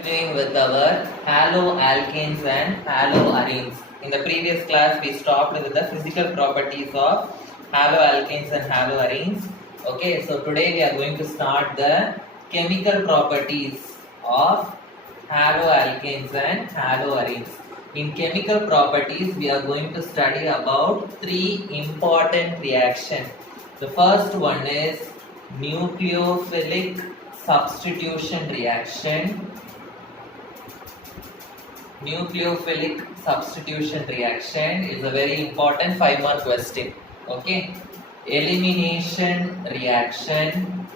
Continuing with our haloalkanes and haloarenes. In the previous class, we stopped with the physical properties of haloalkanes and haloarenes. Okay, so today we are going to start the chemical properties of haloalkanes and haloarenes. In chemical properties, we are going to study about three important reactions. The first one is nucleophilic substitution reaction. Nucleophilic substitution reaction is a very important 5-mark question. Okay, elimination reaction,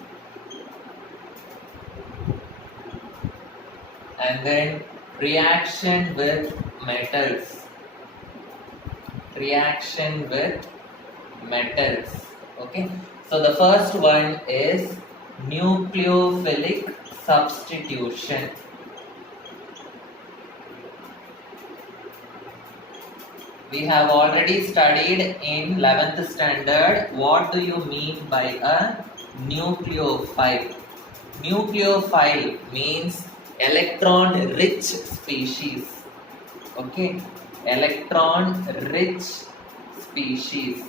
and then reaction with metals. Reaction with metals. Okay, so the first one is nucleophilic substitution. We have already studied in 11th standard what do you mean by a nucleophile. Nucleophile means electron rich species. Okay, electron rich species.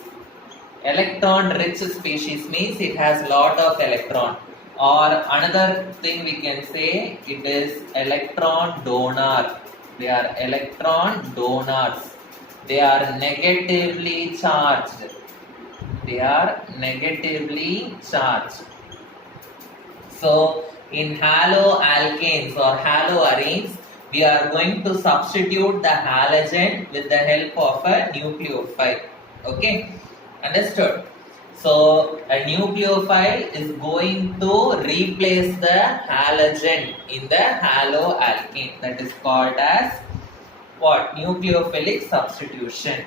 Electron rich species means it has lot of electron, or another thing we can say it is electron donor. They are electron donors. They are negatively charged. They are negatively charged. So in haloalkanes or haloarenes, we are going to substitute the halogen with the help of a nucleophile. Okay, understood? So a nucleophile is going to replace the halogen in the haloalkane. That is called as what? Nucleophilic substitution.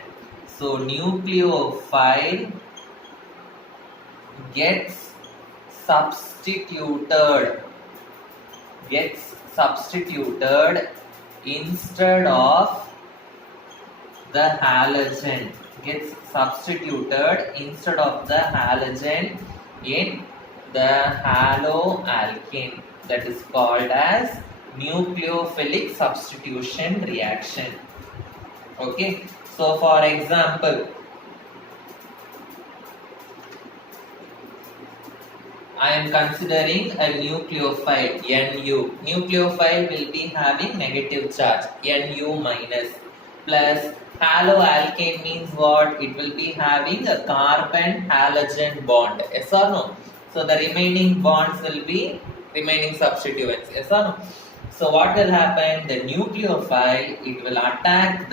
So nucleophile gets substituted instead of the halogen. Gets substituted instead of the halogen in the haloalkane. That is called as nucleophilic substitution reaction. Okay, so for example, I am considering a nucleophile Nu. Nucleophile will be having negative charge Nu minus, plus haloalkane means what? It will be having a carbon halogen bond. Yes or no? So the remaining bonds will be remaining substituents. Yes or no? So what will happen? The nucleophile, it will attack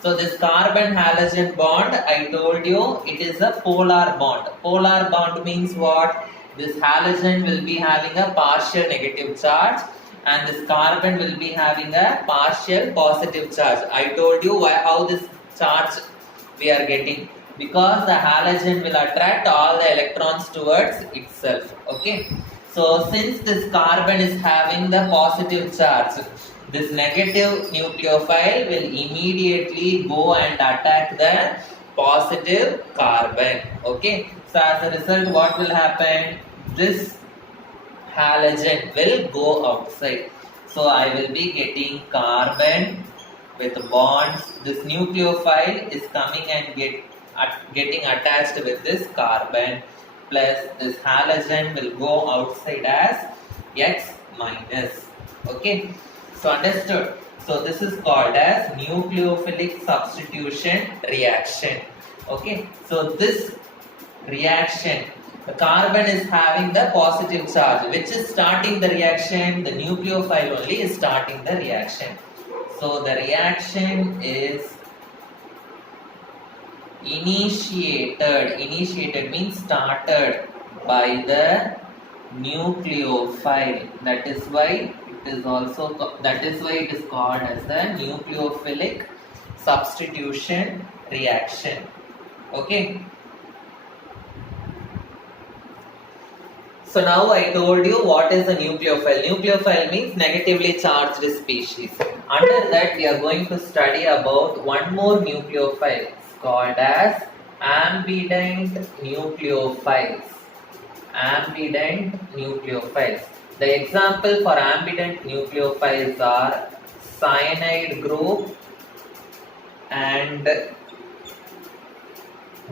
so this carbon halogen bond, I told you it is a polar bond. Polar bond means what? This halogen will be having a partial negative charge and this carbon will be having a partial positive charge. I told you how this charge we are getting, because the halogen will attract all the electrons towards itself. Okay. So since this carbon is having the positive charge, this negative nucleophile will immediately go and attack the positive carbon. Okay. So as a result, what will happen? This halogen will go outside. So I will be getting carbon with bonds. This nucleophile is coming and getting attached with this carbon, plus this halogen will go outside as X minus. Okay, so understood? So this is called as nucleophilic substitution reaction. Okay, so this reaction, the carbon is having the positive charge, which is starting the reaction. The nucleophile only is starting the reaction. So the reaction is initiated means started by the nucleophile. That is why it is called as the nucleophilic substitution reaction. Okay. So now I told you what is a nucleophile. Nucleophile means negatively charged species. Under that we are going to study about one more nucleophile called as ambident nucleophiles. Ambident nucleophiles. The example for ambident nucleophiles are cyanide group and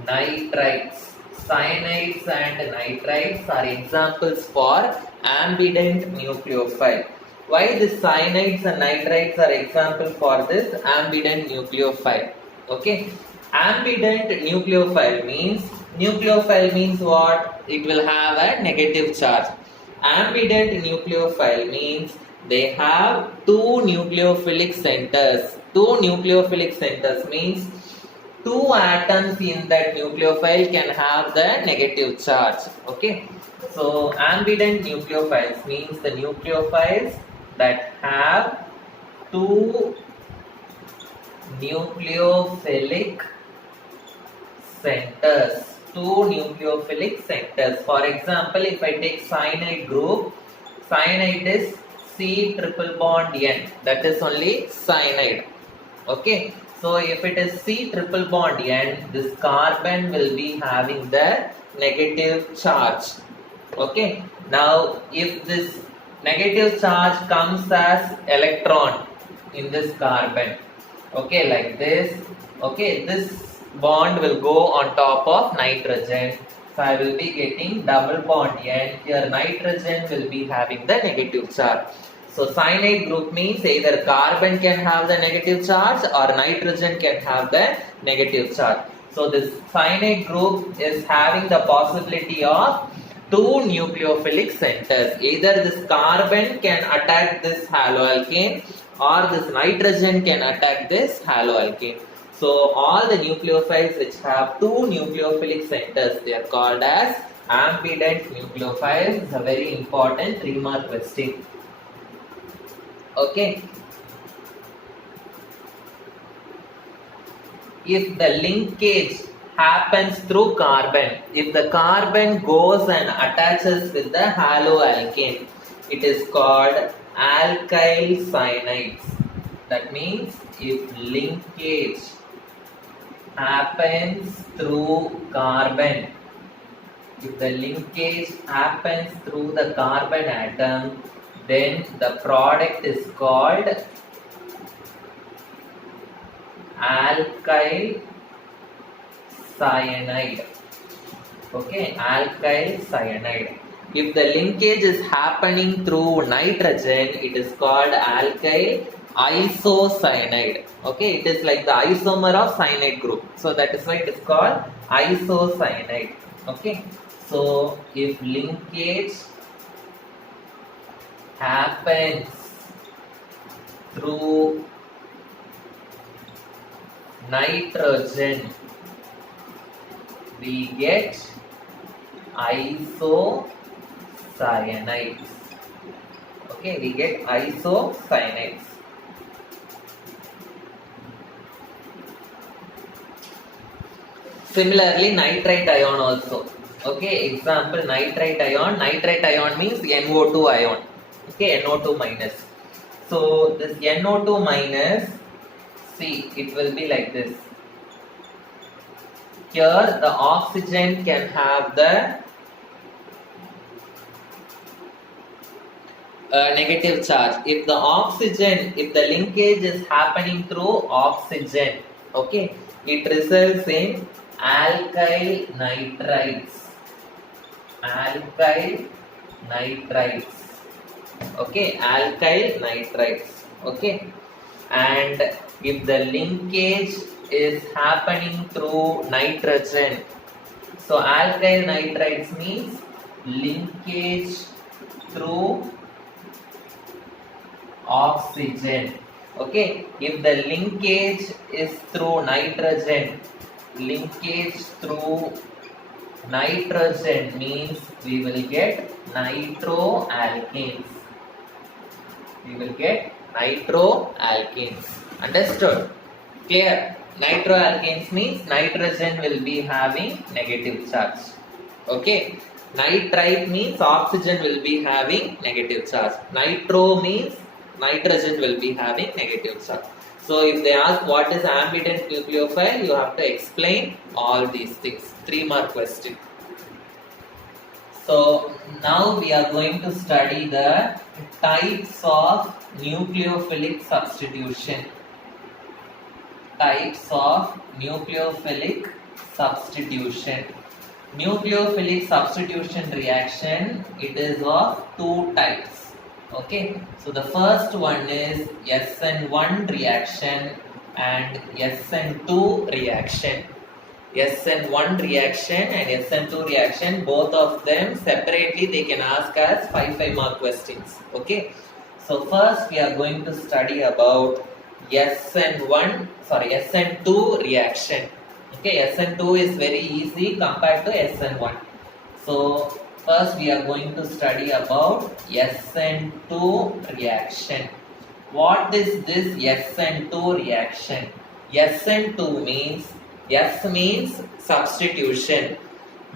nitrites. Cyanides and nitrites are examples for ambident nucleophile. Why the cyanides and nitrites are example for this ambident nucleophile? Okay, ambident nucleophile means what? It will have a negative charge. Ambident nucleophile means they have two nucleophilic centers. Two nucleophilic centers means two atoms in that nucleophile can have the negative charge. Okay, so ambident nucleophiles means the nucleophiles that have two nucleophilic centers. Two nucleophilic centers. For example, if I take cyanide group, cyanide is C triple bond N. That is only cyanide. Okay. So if it is C triple bond N, this carbon will be having the negative charge. Okay. Now if this negative charge comes as electron in this carbon, okay, like this, okay, this bond will go on top of nitrogen. So I will be getting double bond N. Here nitrogen will be having the negative charge. So cyanide group means either carbon can have the negative charge or nitrogen can have the negative charge. So this cyanide group is having the possibility of two nucleophilic centers. Either this carbon can attack this haloalkane or this nitrogen can attack this haloalkane. So all the nucleophiles which have two nucleophilic centers, they are called as ambident nucleophiles. It's a very important 3-mark question. Okay. If the linkage happens through carbon, if the carbon goes and attaches with the haloalkane, it is called alkyl cyanides. That means if linkage happens through carbon, if the linkage happens through the carbon atom, then the product is called alkyl cyanide. Okay, alkyl cyanide. If the linkage is happening through nitrogen, it is called alkyl isocyanide. Okay, it is like the isomer of cyanide group. So that is why it is called isocyanide. Okay, so if linkage happens through nitrogen, we get isocyanides. Okay, we get isocyanides. Similarly, nitrite ion also. Okay, example nitrite ion. Nitrite ion means NO2 ion. Okay, NO2 minus. So this NO2 minus, see, it will be like this. Here the oxygen can have the negative charge. If the linkage is happening through oxygen, okay, it results in alkyl nitrites. Alkyl nitrites. Okay, alkyl nitrites. Okay, and if the linkage is happening through nitrogen, so alkyl nitrites means linkage through oxygen. Okay, if the linkage is through nitrogen, linkage through nitrogen means we will get nitroalkanes. We will get nitroalkanes. Understood? Clear? Nitroalkanes means nitrogen will be having negative charge. Okay. Nitrite means oxygen will be having negative charge. Nitro means nitrogen will be having negative charge. So if they ask what is ambident nucleophile, you have to explain all these things. 3-mark question. So now we are going to study the types of nucleophilic substitution. Types of nucleophilic substitution. Nucleophilic substitution reaction, it is of two types. Okay, so the first one is SN1 reaction and SN2 reaction. SN1 reaction and SN2 reaction, both of them separately they can ask us 5 mark questions. Okay, so first we are going to study about SN2 reaction. Okay, SN2 is very easy compared to SN1. So first we are going to study about SN2 reaction. What is this SN2 reaction? SN2 means, S means substitution,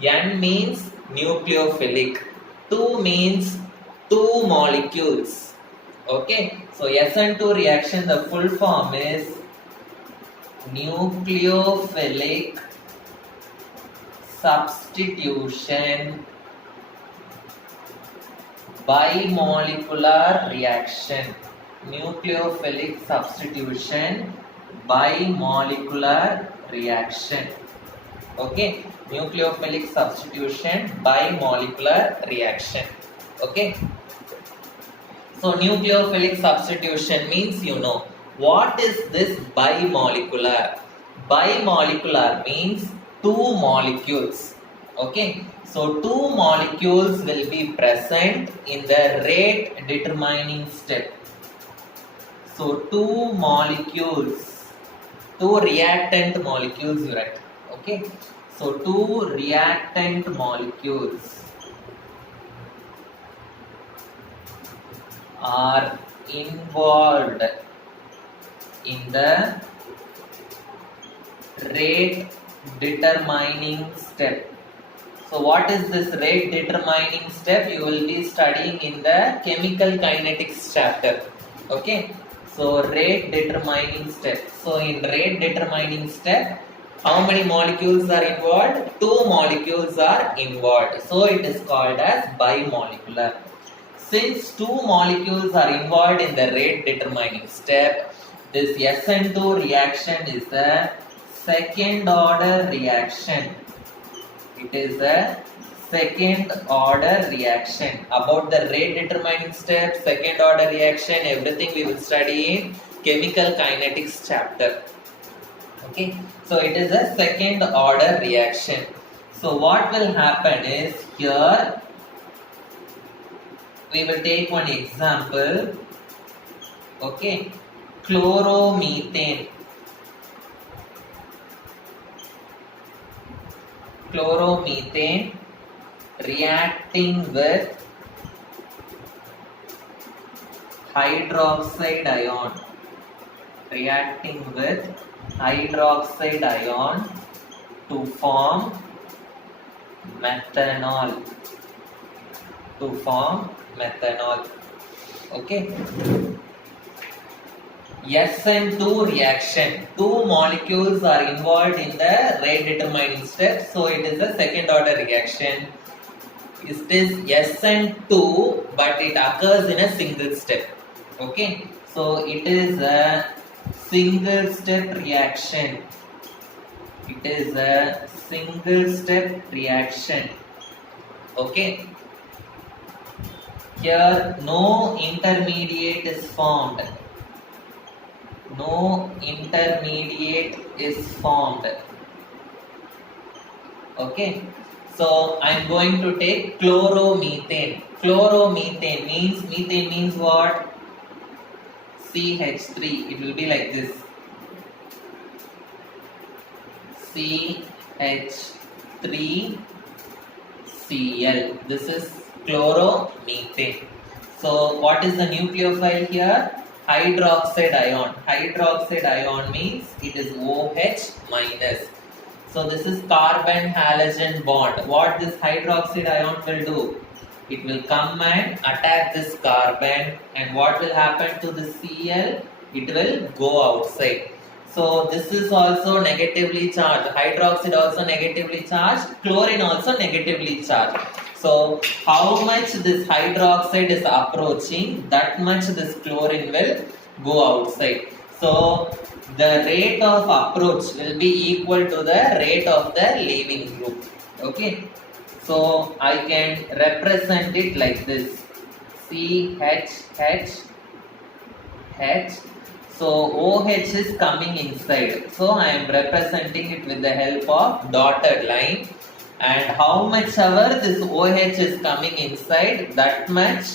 N means nucleophilic, 2 means two molecules. Okay, so SN2 reaction, the full form is nucleophilic substitution bimolecular reaction. Nucleophilic substitution bimolecular reaction. Okay, nucleophilic substitution bimolecular reaction. Okay, so nucleophilic substitution means, you know, what is this bimolecular? Bimolecular means two molecules. Okay, so two molecules will be present in the rate determining step. So two molecules, two reactant molecules you write. Okay, so two reactant molecules are involved in the rate determining step. So what is this rate determining step? You will be studying in the chemical kinetics chapter. Okay, so rate determining step. So in rate determining step, how many molecules are involved? Two molecules are involved. So it is called as bimolecular. Since two molecules are involved in the rate determining step, this SN2 reaction is a second order reaction. It is a second order reaction. About the rate determining step, second order reaction, everything we will study in chemical kinetics chapter. Okay, so it is a second order reaction. So what will happen is, here we will take one example. Okay, chloromethane. Chloromethane reacting with hydroxide ion. Reacting with hydroxide ion to form methanol. To form methanol. Okay. SN2 reaction. Two molecules are involved in the rate determining step. So it is a second order reaction. It is SN2, but it occurs in a single step. Okay. So it is a single step reaction. It is a single step reaction. Okay. Here no intermediate is formed. No intermediate is formed. Okay, so I am going to take chloromethane. Chloromethane means, methane means what? CH3. It will be like this. CH3Cl. This is chloromethane. So what is the nucleophile here? Hydroxide ion. Hydroxide ion means it is OH minus. So this is carbon halogen bond. What this hydroxide ion will do? It will come and attack this carbon, and what will happen to the Cl? It will go outside. So this is also negatively charged. Hydroxide also negatively charged. Chlorine also negatively charged. So how much this hydroxide is approaching, that much this chlorine will go outside. So the rate of approach will be equal to the rate of the leaving group. Okay. So I can represent it like this. CH. So OH is coming inside. So I am representing it with the help of dotted line. And how much ever this OH is coming inside, that much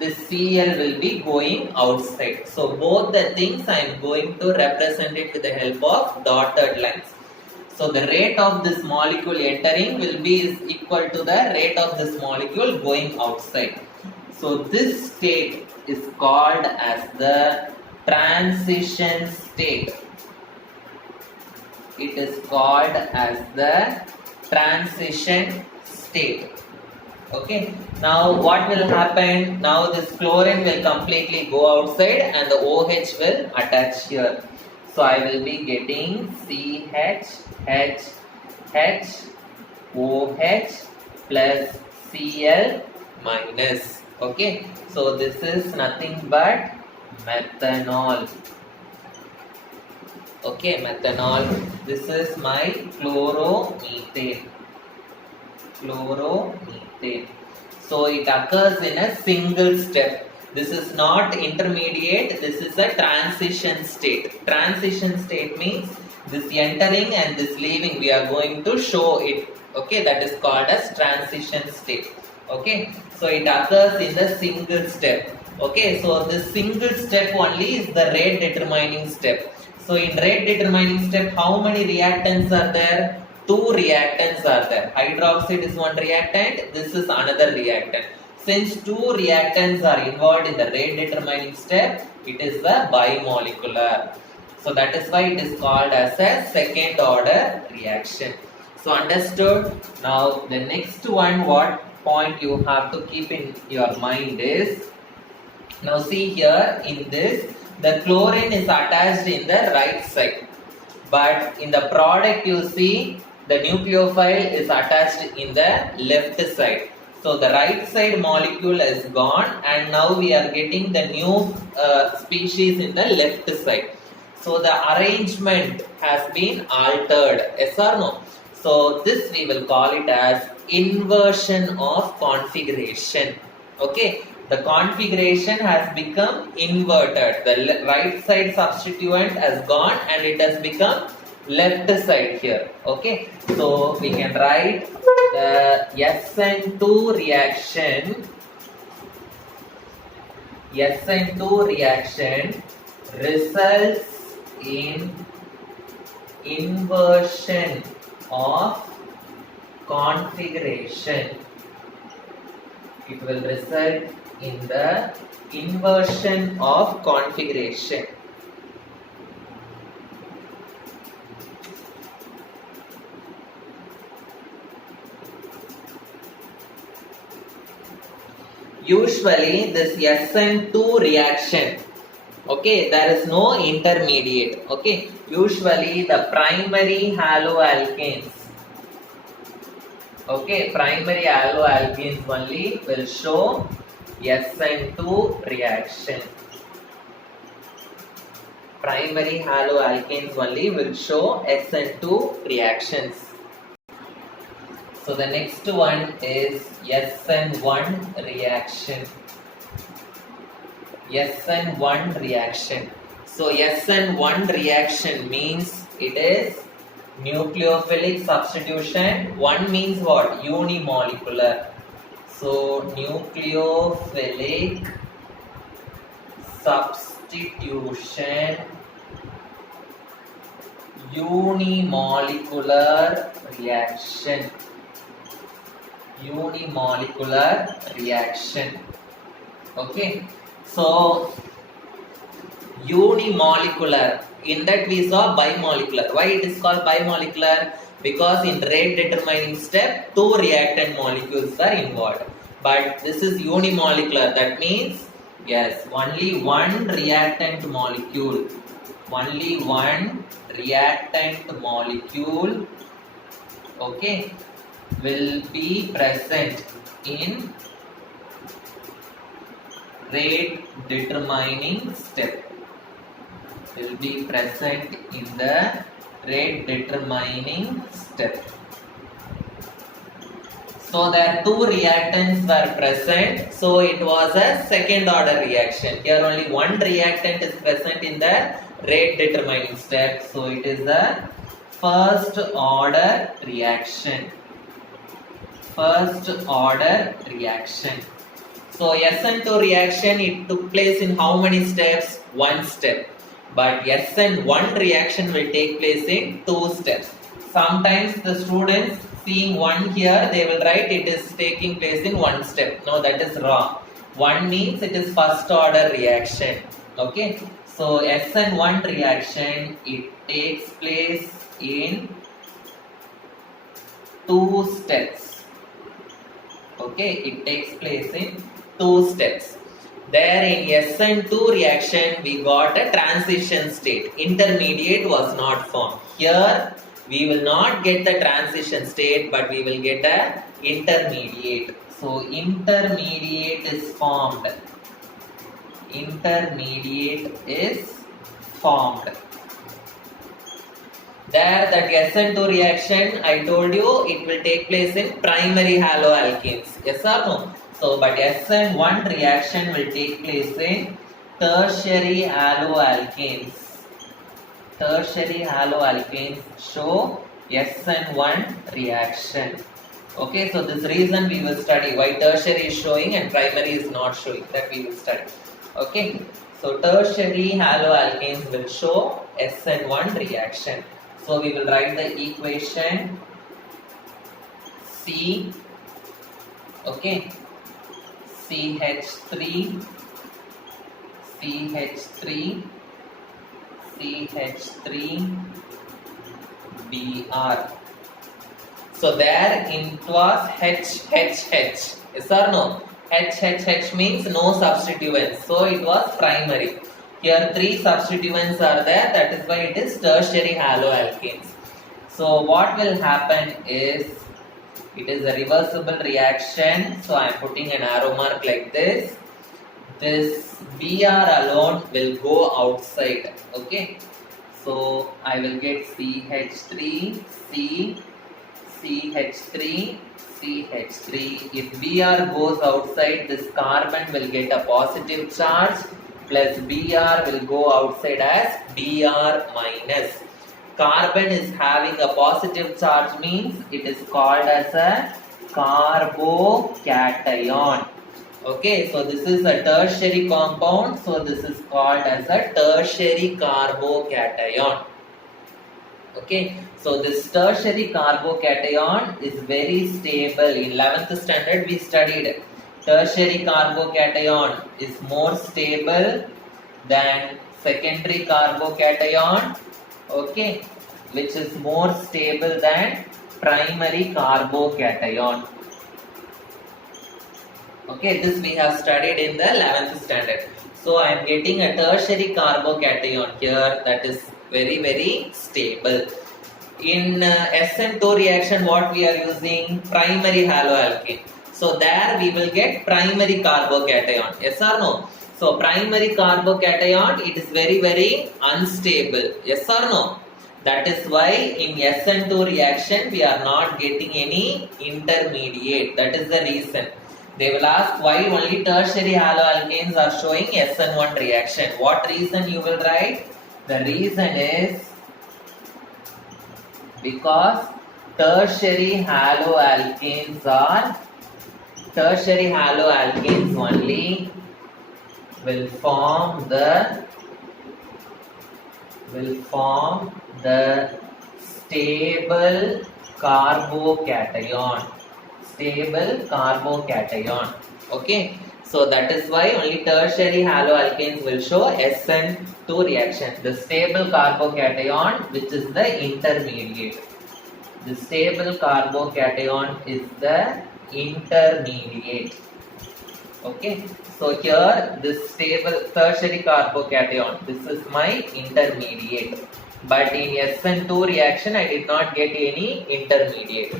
this Cl will be going outside. So both the things I am going to represent it with the help of dotted lines. So the rate of this molecule entering will be is equal to the rate of this molecule going outside. So this state is called as the transition state. It is called as the transition state. Okay. Now what will happen? Now this chlorine will completely go outside and the OH will attach here. So I will be getting OH plus Cl minus. Okay. So this is nothing but methanol. Okay, methanol. This is my chloromethane. So it occurs in a single step. This is not intermediate, this is a transition state. Transition state means this entering and this leaving, we are going to show it. Okay, that is called as transition state. Okay, so it occurs in the single step. Okay, so this single step only is the rate determining step. So in rate determining step, how many reactants are there? 2 reactants are there. Hydroxide is one reactant, this is another reactant. Since 2 reactants are involved in the rate determining step, it is the bimolecular. So that is why it is called as a second order reaction. So understood? Now the next one, what point you have to keep in your mind is, now see here in this, the chlorine is attached in the right side. But in the product you see, the nucleophile is attached in the left side. So the right side molecule is gone and now we are getting the new species in the left side. So the arrangement has been altered, yes or no? So this we will call it as inversion of configuration. Okay, the configuration has become inverted. The right side substituent has gone and it has become left side here. Okay, so we can write the SN2 reaction results in inversion of configuration. It will result in the inversion of configuration. Usually this SN2 reaction, okay, there is no intermediate. Okay, usually the primary haloalkanes, okay, primary haloalkanes only will show SN2 reaction. Primary haloalkanes only will show SN2 reactions. So the next one is SN1 reaction. SN1 reaction. So SN1 reaction means it is nucleophilic substitution. One means what? Unimolecular. So nucleophilic substitution, unimolecular reaction. Unimolecular reaction. Okay, so unimolecular, in that we saw bimolecular. Why it is called bimolecular? Because in rate determining step 2 reactant molecules are involved, but this is unimolecular. That means yes, only one reactant molecule, okay, will be present in rate determining step. Will be present in the rate determining step. So there two reactants were present, so it was a second order reaction. Here only one reactant is present in the rate determining step, so it is a first order reaction. First order reaction. So SN2 reaction, it took place in how many steps? One step. But SN1 reaction will take place in two steps. Sometimes the students seeing one here, they will write it is taking place in one step. No, that is wrong. One means it is first order reaction. Okay. So SN1 reaction, it takes place in two steps. Okay, it takes place in two steps. There in SN2 reaction, we got a transition state. Intermediate was not formed. Here, we will not get the transition state, but we will get a intermediate. So, intermediate is formed. Intermediate is formed. There, that SN2 reaction, I told you, it will take place in primary haloalkanes. Yes or no? So, but SN1 reaction will take place in tertiary haloalkanes. Tertiary haloalkanes show SN1 reaction. Okay, so this reason we will study why tertiary is showing and primary is not showing. That we will study. Okay, so tertiary haloalkanes will show SN1 reaction. So we will write the equation C. Okay. CH3, CH3, CH3, Br. So there it was HHH. Yes or no? HHH means no substituents. So it was primary. Here three substituents are there. That is why it is tertiary haloalkanes. So what will happen is, it is a reversible reaction, so I am putting an arrow mark like this. This Br alone will go outside. Okay, so I will get CH3, C, CH3, CH3. If Br goes outside, this carbon will get a positive charge, plus Br will go outside as Br minus. Carbon is having a positive charge means it is called as a carbocation. Okay, so this is a tertiary compound, so this is called as a tertiary carbocation. Okay, so this tertiary carbocation is very stable. In 11th standard we studied tertiary carbocation is more stable than secondary carbocation. Okay, which is more stable than primary carbocation. Okay, this we have studied in the 11th standard. So I am getting a tertiary carbocation here that is very stable. In SN2 reaction, what we are using? Primary haloalkane. So there we will get primary carbocation. Yes or no? So primary carbocation, it is very unstable. Yes or no? That is why in SN2 reaction we are not getting any intermediate. That is the reason. They will ask why only tertiary haloalkanes are showing SN1 reaction. What reason you will write? The reason is because tertiary haloalkanes only will form the stable carbocation. Okay, so that is why only tertiary haloalkanes will show SN2 reaction. The stable carbocation, which is the intermediate. The stable carbocation is the intermediate. Okay, so here this stable tertiary carbocation, this is my intermediate. But in SN2 reaction, I did not get any intermediate.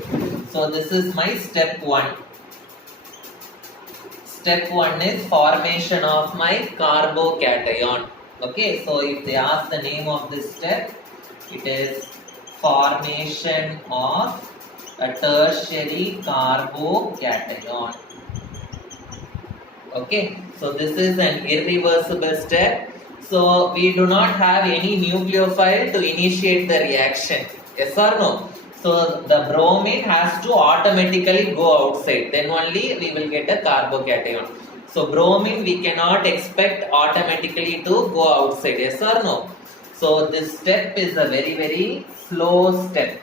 So this is my step 1. step 1 is formation of my carbocation. Okay, so if they ask the name of this step, it is formation of a tertiary carbocation. Okay, so this is an irreversible step. So we do not have any nucleophile to initiate the reaction. Yes or no? So the bromine has to automatically go outside. Then only we will get a carbocation. So bromine we cannot expect automatically to go outside. Yes or no? So this step is a very slow step.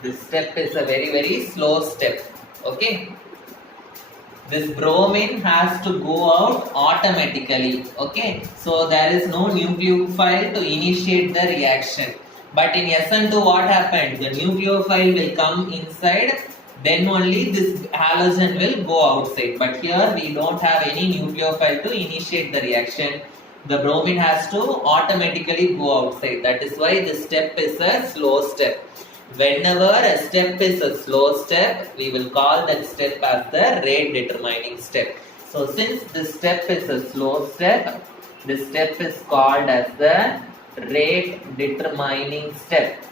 This step is a very slow step. Okay. This bromine has to go out automatically. Okay. So there is no nucleophile to initiate the reaction. But in SN2 what happened? The nucleophile will come inside, then only this halogen will go outside. But here we don't have any nucleophile to initiate the reaction. The bromine has to automatically go outside. That is why this step is a slow step. Whenever a step is a slow step, we will call that step as the rate determining step. So since this step is a slow step, this step is called as the rate determining step.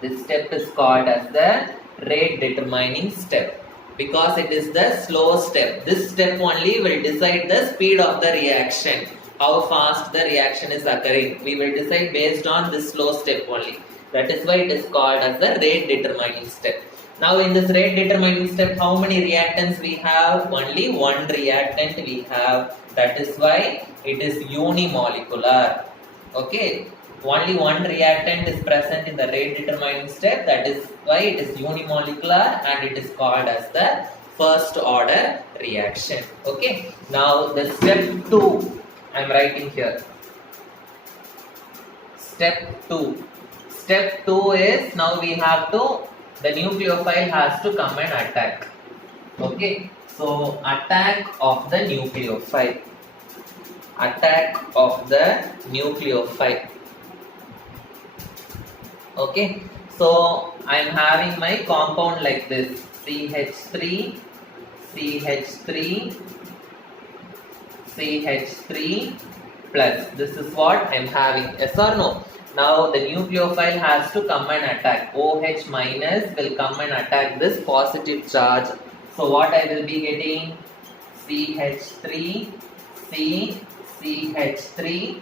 This step is called as the rate determining step because it is the slow step. This step only will decide the speed of the reaction, how fast the reaction is occurring. We will decide based on this slow step only. That is why it is called as the rate determining step. Now in this rate determining step, how many reactants we have? Only one reactant we have. That is why it is unimolecular. Okay, only one reactant is present in the rate determining step. That is why it is unimolecular and it is called as the first order reaction. Okay, now the step 2 I am writing here. Step 2. Step 2 is now we have to, the nucleophile has to come and attack. Okay, so attack of the nucleophile. Attack of the nucleophile. Okay, so I am having my compound like this, CH3, CH3, CH3 plus. This is what I am having. Yes or no? Now the nucleophile has to come and attack. OH minus will come and attack this positive charge. So what I will be getting? CH3, C, CH3,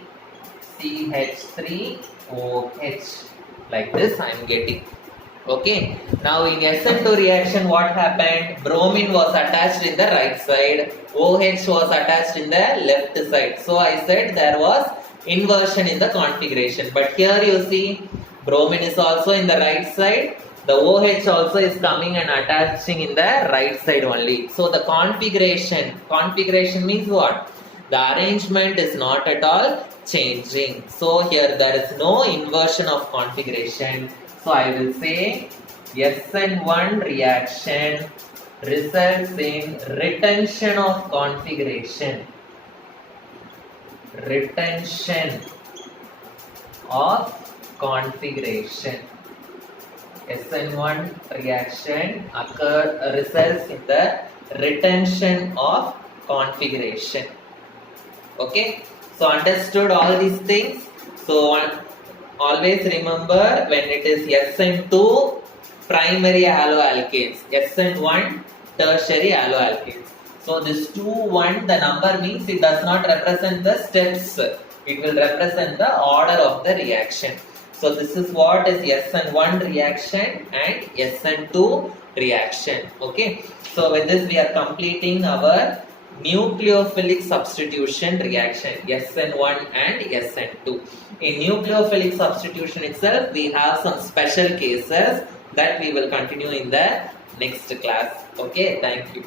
CH3, OH. Like this I am getting. Okay. Now in SN2 reaction what happened? Bromine was attached in the right side. OH was attached in the left side. So I said there was inversion in the configuration. But here you see bromine is also in the right side. The OH also is coming and attaching in the right side only. So the configuration means what? The arrangement is not at all changing. So here there is no inversion of configuration. So I will say SN1 reaction results in retention of configuration. Retention of configuration. SN1 reaction results in the retention of configuration. Okay, so understood all these things. So always remember when it is SN2 primary haloalkanes, SN1 tertiary haloalkanes. So this 2, 1, the number means it does not represent the steps. It will represent the order of the reaction. So this is what is SN1 reaction and SN2 reaction. Okay. So with this we are completing our nucleophilic substitution reaction SN1 and SN2. In nucleophilic substitution itself we have some special cases that we will continue in the next class. Okay, thank you.